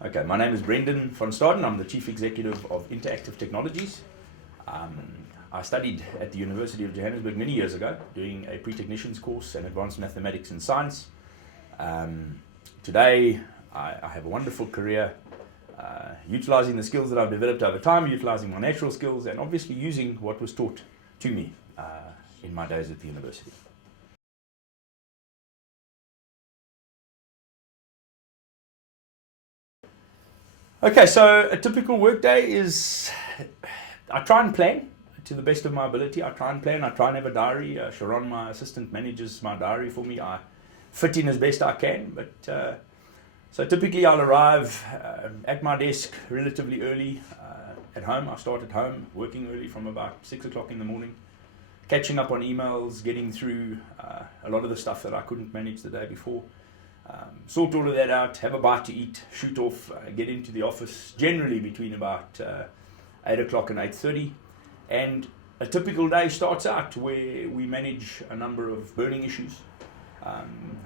Okay, my name is Brendan van Staaden. I'm the Chief Executive of Interactive Technologies. I studied at the University of Johannesburg many years ago, doing a pre-technicians course in advanced mathematics and science. Today, I have a wonderful career, utilizing the skills that I've developed over time, utilizing my natural skills, and obviously using what was taught to me in my days at the university. Okay, so a typical workday is, I try and plan to the best of my ability. I try and have a diary. Sharon, my assistant, manages my diary for me. I fit in as best I can, but so typically I'll arrive at my desk relatively early at home. I start at home, working early from about 6 o'clock in the morning, catching up on emails, getting through a lot of the stuff that I couldn't manage the day before. Sort all of that out, have a bite to eat, shoot off, get into the office, generally between about 8 o'clock and 8:30. And a typical day starts out where we manage a number of burning issues.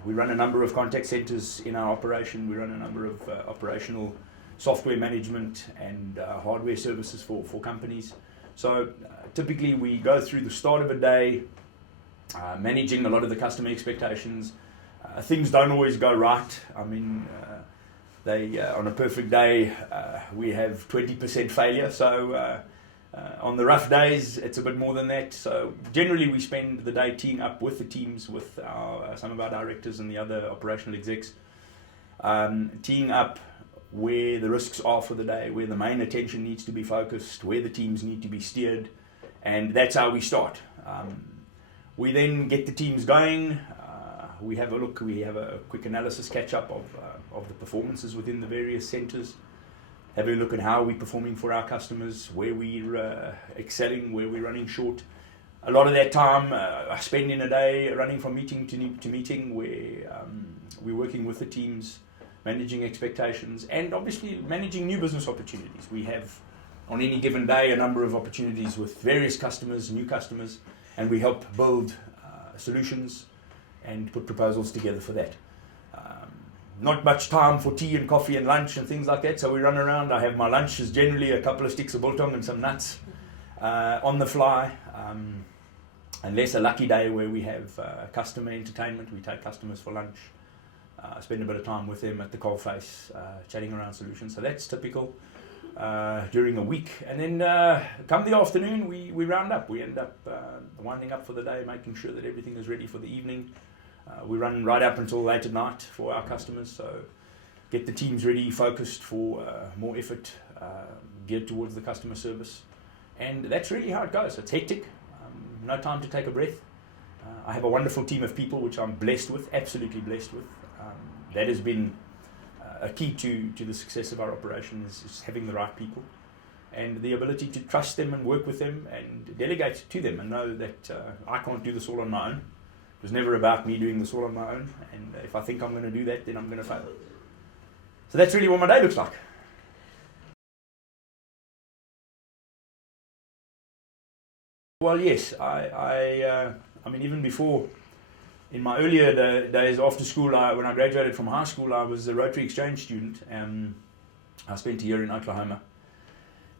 We run a number of contact centers in our operation. We run a number of operational software management and hardware services for companies. So typically we go through the start of a day, managing a lot of the customer expectations. Things don't always go right. I mean, on a perfect day, we have 20% failure. So on the rough days, it's a bit more than that. So generally, we spend the day teeing up with the teams, with some of our directors and the other operational execs, teeing up where the risks are for the day, where the main attention needs to be focused, where the teams need to be steered, and that's how we start. We then get the teams going. We have a look, we have a quick analysis catch-up of the performances within the various centres, have a look at how we're performing for our customers, where we're excelling, where we're running short. A lot of that time I spend in a day running from meeting to meeting, where we're working with the teams, managing expectations, and obviously managing new business opportunities. We have, on any given day, a number of opportunities with various customers, new customers, and we help build solutions and put proposals together for that. Not much time for tea and coffee and lunch and things like that, so we run around. I have my lunch is generally a couple of sticks of biltong and some nuts on the fly, unless a lucky day where we have customer entertainment. We take customers for lunch, spend a bit of time with them at the coalface, chatting around solutions. So that's typical during a week. And then come the afternoon, we round up. We end up winding up for the day, making sure that everything is ready for the evening. We run right up until late at night for our customers, so get the teams ready, focused for more effort, geared towards the customer service. And that's really how it goes. It's hectic, no time to take a breath. I have a wonderful team of people, which I'm blessed with, absolutely blessed with. That has been a key to the success of our operation is having the right people and the ability to trust them and work with them and delegate to them and know that I can't do this all on my own. It was never about me doing this all on my own, and if I think I'm going to do that, then I'm going to fail. So that's really what my day looks like. Well, yes, I mean, even before, in my earlier days after school, when I graduated from high school, I was a Rotary Exchange student. I spent a year in Oklahoma.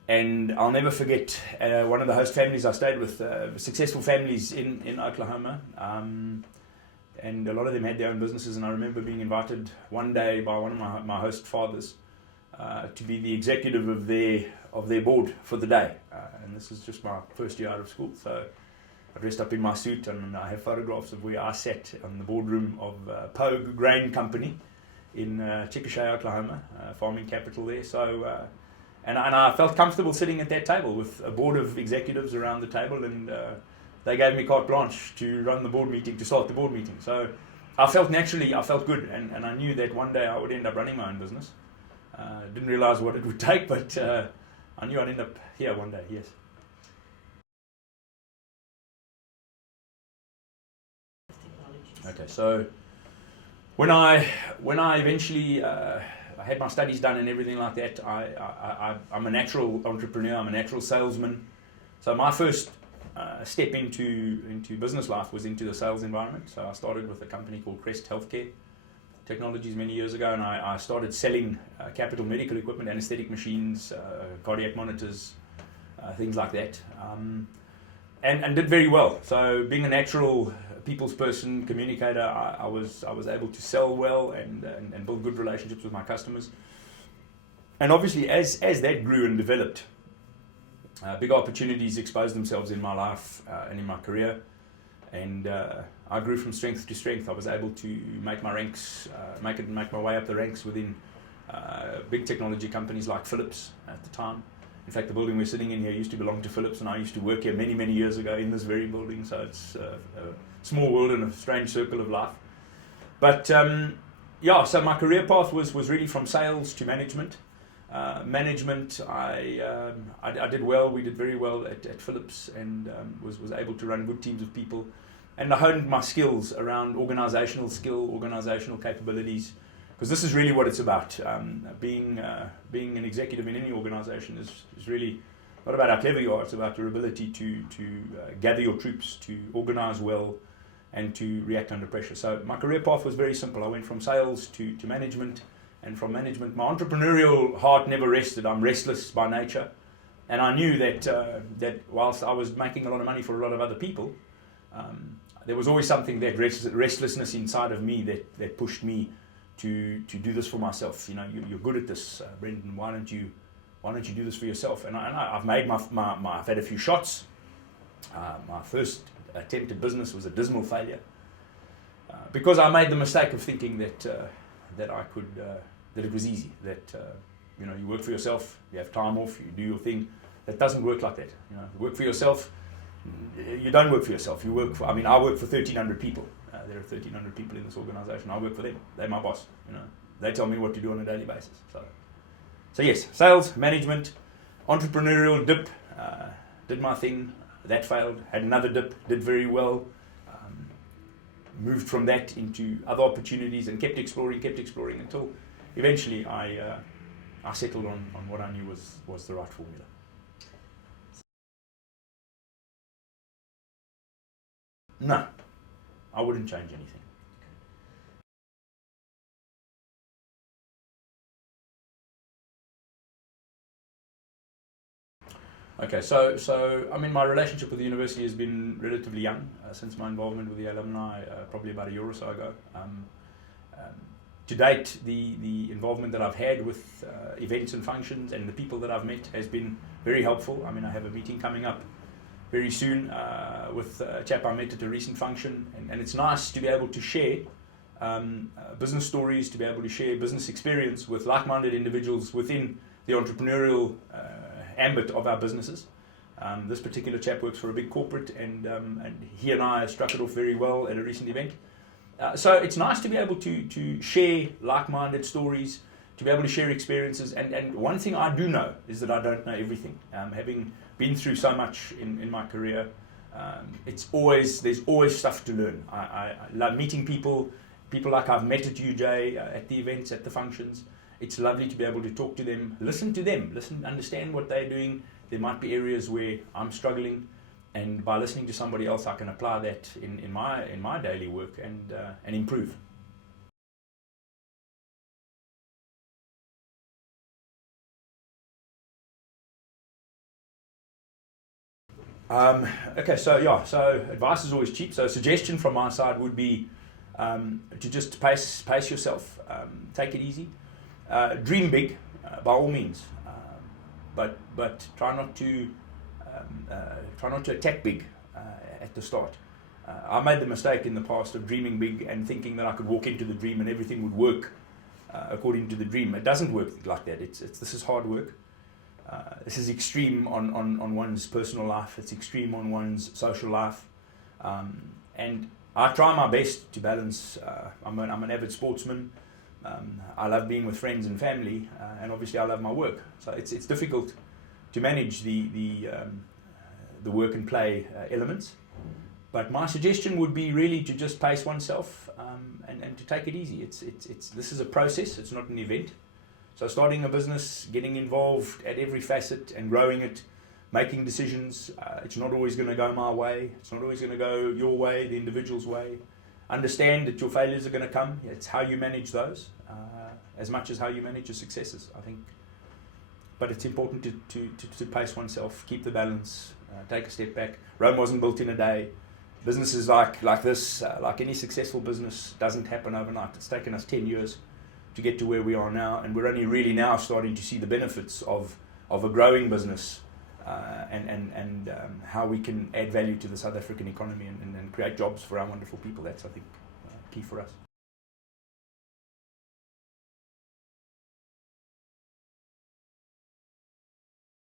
And I'll never forget one of the host families I stayed with, successful families in Oklahoma. And a lot of them had their own businesses. And I remember being invited one day by one of my host fathers to be the executive of their board for the day. And this is just my first year out of school. So I dressed up in my suit, and I have photographs of where I sat in the boardroom of Pogue Grain Company in Chickasha, Oklahoma, farming capital there. So, and I felt comfortable sitting at that table with a board of executives around the table, and they gave me carte blanche to run the board meeting, to start the board meeting. So I felt good, and I knew that one day I would end up running my own business. Didn't realize what it would take, but I knew I'd end up here one day, yes. Okay, so when I eventually I had my studies done and everything like that, I'm a natural entrepreneur. I'm a natural salesman. So my first step into business life was into the sales environment. So I started with a company called Crest Healthcare. technologies many years ago, and I started selling capital medical equipment, anesthetic machines, cardiac monitors, things like that, and did very well. So being a natural people's person, communicator, I was able to sell well and build good relationships with my customers. And obviously, as that grew and developed, big opportunities exposed themselves in my life and in my career, and I grew from strength to strength. I was able to make my ranks, make my way up the ranks within big technology companies like Philips at the time. In fact, the building we're sitting in here used to belong to Philips, and I used to work here many, many years ago in this very building. So it's a small world and a strange circle of life. But so my career path was really from sales to management. Management, I did well. We did very well at Philips, and was able to run good teams of people. And I honed my skills around organizational capabilities, because this is really what it's about. Being an executive in any organization is really not about how clever you are. It's about your ability to gather your troops, to organize well, and to react under pressure. So my career path was very simple. I went from sales to management, and from management, my entrepreneurial heart never rested. I'm restless by nature, and I knew that whilst I was making a lot of money for a lot of other people, there was always something, that restlessness inside of me that pushed me to do this for myself. You know, you're good at this, Brendan. Why don't you do this for yourself? And I've made I've had a few shots. My first attempt at business was a dismal failure, because I made the mistake of thinking that I could, that it was easy. That you work for yourself, you have time off, you do your thing. That doesn't work like that. You know, work for yourself. You don't work for yourself. You work for. I work for 1,300 people. There are 1,300 people in this organization. I work for them. They're my boss. You know, they tell me what to do on a daily basis. So yes, sales, management, entrepreneurial dip. Did my thing. That failed. Had another dip. Did very well. Moved from that into other opportunities and kept exploring until eventually I settled on what I knew was the right formula. No, I wouldn't change anything. Okay, so my relationship with the university has been relatively young, since my involvement with the alumni, probably about a year or so ago. To date, the involvement that I've had with events and functions and the people that I've met has been very helpful. I have a meeting coming up very soon with a chap I met at a recent function, and it's nice to be able to share business stories, to be able to share business experience with like-minded individuals within the entrepreneurial ambit of our businesses. This particular chap works for a big corporate, and he and I struck it off very well at a recent event. So it's nice to be able to share like-minded stories, to be able to share experiences. And one thing I do know is that I don't know everything. Having been through so much in my career, there's always stuff to learn. I love meeting people like I've met at UJ, at the events, at the functions. It's lovely to be able to talk to them, understand what they're doing. There might be areas where I'm struggling, and by listening to somebody else, I can apply that in my daily work and improve. So advice is always cheap. So a suggestion from my side would be to just pace yourself, take it easy, dream big, by all means, but try not to attack big at the start. I made the mistake in the past of dreaming big and thinking that I could walk into the dream and everything would work according to the dream. It doesn't work like that. This is hard work. This is extreme on one's personal life. It's extreme on one's social life, and I try my best to balance. I'm an avid sportsman. I love being with friends and family, and obviously I love my work. So it's difficult to manage the work and play elements. But my suggestion would be really to just pace oneself, and to take it easy. This is a process. It's not an event. So starting a business, getting involved at every facet and growing it, making decisions. It's not always going to go my way. It's not always going to go your way, the individual's way. understand that your failures are going to come. It's how you manage those, as much as how you manage your successes, I think. But it's important to pace oneself, keep the balance, take a step back. Rome wasn't built in a day. Businesses like this, like any successful business, doesn't happen overnight. It's taken us 10 years to get to where we are now, and we're only really now starting to see the benefits of a growing business, and how we can add value to the South African economy and create jobs for our wonderful people. That's, I think, key for us.